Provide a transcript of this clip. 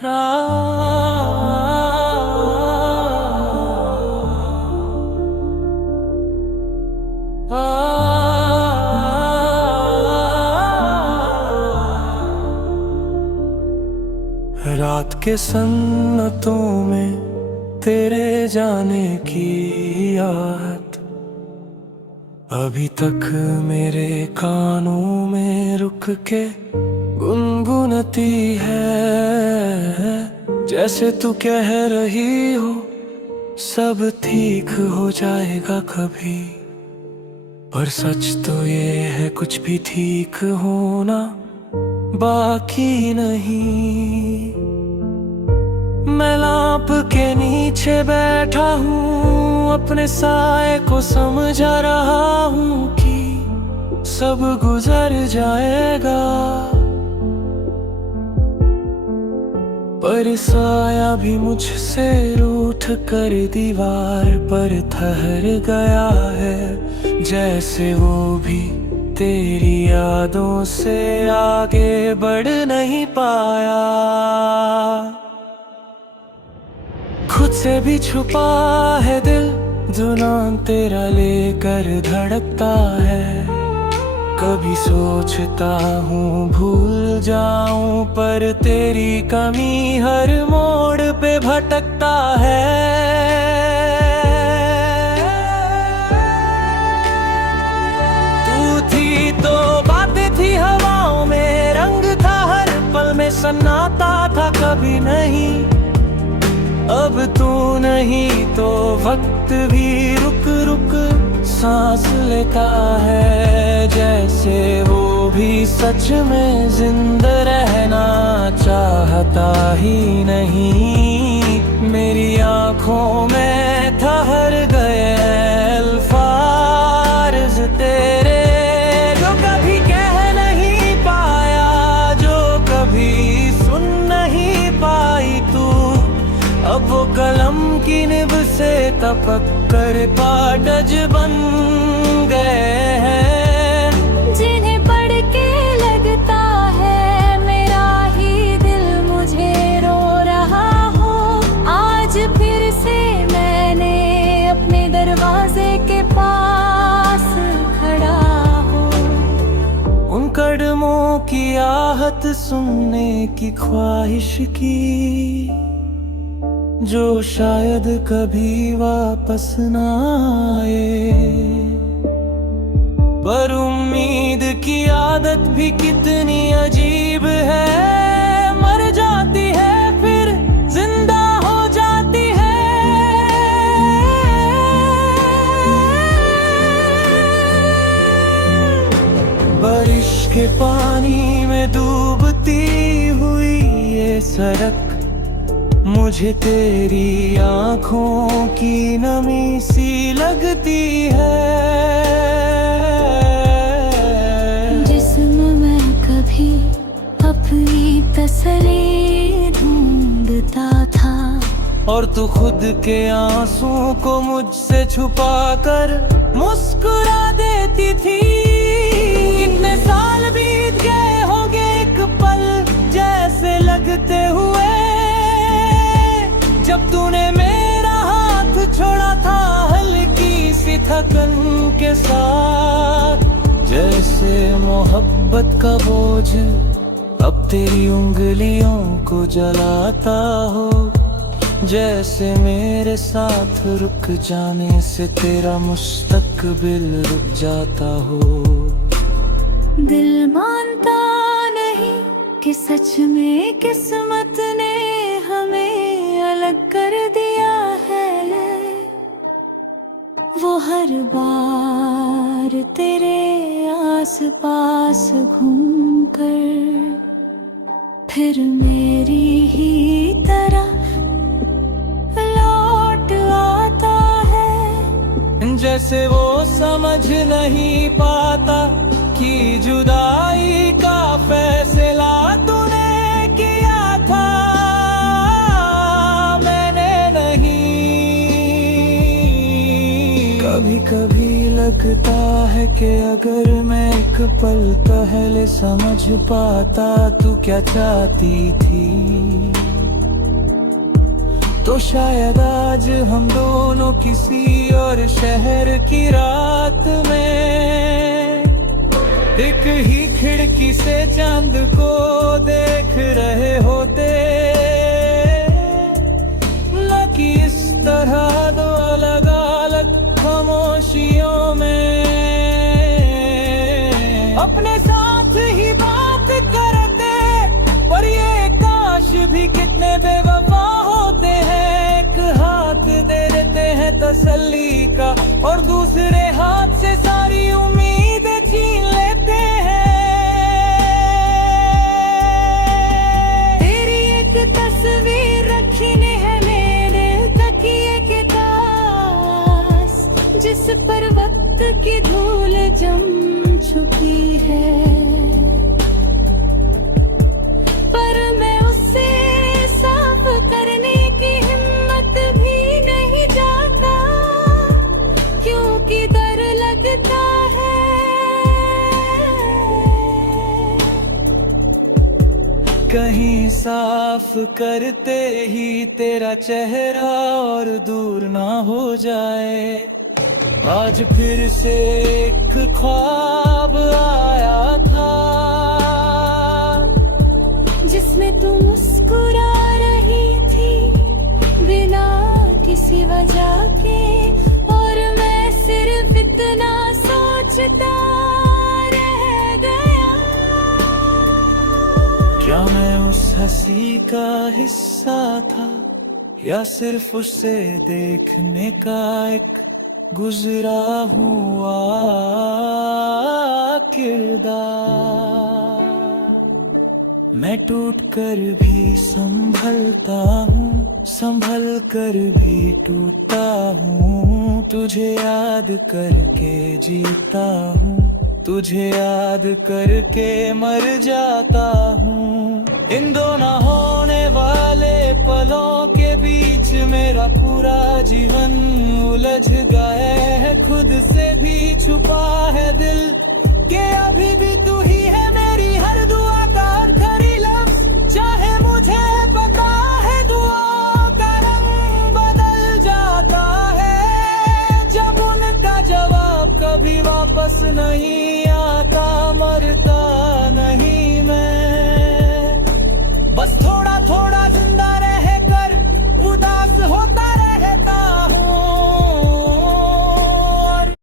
रात के सन्नतों में तेरे जाने की याद अभी तक मेरे कानों में रुक के गुनगुनती है। जैसे तू कह रही हो सब ठीक हो जाएगा कभी, पर सच तो ये है कुछ भी ठीक होना बाकी नहीं। मैं लाप के नीचे बैठा हूँ, अपने साए को समझा रहा हूँ कि सब गुजर जाएगा, पर साया भी मुझसे रूठ कर दीवार पर ठहर गया है। जैसे वो भी तेरी यादों से आगे बढ़ नहीं पाया। खुद से भी छुपा है दिल, जुनून तेरा लेकर धड़कता है। कभी सोचता हूँ भूल जाऊं, पर तेरी कमी हर मोड़ पे भटकता है। तू थी तो बातें थी हवाओं में, रंग था हर पल में सन्नाटा था कभी नहीं। अब तू नहीं तो वक्त भी रुक रुक सांस लेता है। जैसे वो भी सच में जिंदा रहना चाहता ही नहीं। मेरी आँखों में ठहर गए अल्फाज तेरे, जो कभी कह नहीं पाया, जो कभी सुन नहीं पाई तू। अब वो कलम की निब से टपक कर कागज बन गए हैं, जिन्हें पढ़ के लगता है मेरा ही दिल मुझे रो रहा हो। आज फिर से मैंने अपने दरवाजे के पास खड़ा हो। उन कदमों की आहट सुनने की ख्वाहिश की, जो शायद कभी वापस ना आए। पर उम्मीद की आदत भी कितनी अजीब है, मर जाती है फिर जिंदा हो जाती है। बारिश के पानी में डूबती हुई ये सड़क मुझे तेरी आँखों की नमी सी लगती है। जिस्म में कभी अपनी तसल्ली ढूंढता था, और तू खुद के आंसुओं को मुझसे छुपा कर मुस्कुरा देती थी। इतने साल बीत गए होंगे एक पल जैसे लगते हुए, जब तूने मेरा हाथ छोड़ा था हल्की सी थकन के साथ। जैसे मोहब्बत का बोझ अब तेरी उंगलियों को जलाता हो, जैसे मेरे साथ रुक जाने से तेरा मुस्तकबिल रुक जाता हो। दिल मानता नहीं कि सच में किस्मत ने हमें अलग कर दिया है। वो हर बार तेरे आसपास घूमकर फिर मेरी ही तरफ लौट आता है। जैसे वो समझ नहीं पाता कि जुदाई का फैसला तूने किया था, मैंने नहीं। कभी कभी लगता है कि अगर मैं एक पल पहले समझ पाता तू क्या चाहती थी, तो शायद आज हम दोनों किसी और शहर की रात में एक ही खिड़की से चांद को देख रहे होते, न कि इस तरह दो अलग अलग खामोशियों में अपने साथ ही बात करते। पर ये काश भी कितने बेवफा होते हैं, एक हाथ दे देते हैं तसल्ली का और दूसरे हाथ से सारी उम्मीदें छीन लेते हैं। तेरी एक तस्वीर रखी है मेरे तकिए के पास, जिस पर वक्त की धूल जम चुकी है, पर मैं उससे साफ करने की हिम्मत भी नहीं जाता, क्योंकि डर लगता है कहीं साफ करते ही तेरा चेहरा और दूर ना हो जाए। आज फिर से एक ख्वाब आया था, जिसमें तू मुस्कुरा रही थी बिना किसी वजह के, और मैं सिर्फ इतना सोचता रह गया, क्या मैं उस हंसी का हिस्सा था या सिर्फ उसे देखने का एक गुजरा हुआ किरदार। मैं टूट कर भी संभलता हूँ, संभल कर भी टूटता हूँ, तुझे याद करके जीता हूँ, तुझे याद करके मर जाता हूँ। इन दो ना होने वाले पलों के बीच मेरा पूरा जीवन उलझ गया है, खुद से भी छुपा है दिल के अभी भी तू ही है मेरी हर दुआ का आखिरी लफ्ज़, चाहे मुझे पता है दुआ का रंग बदल जाता है, जब उनका जवाब कभी वापस नहीं आता, मरता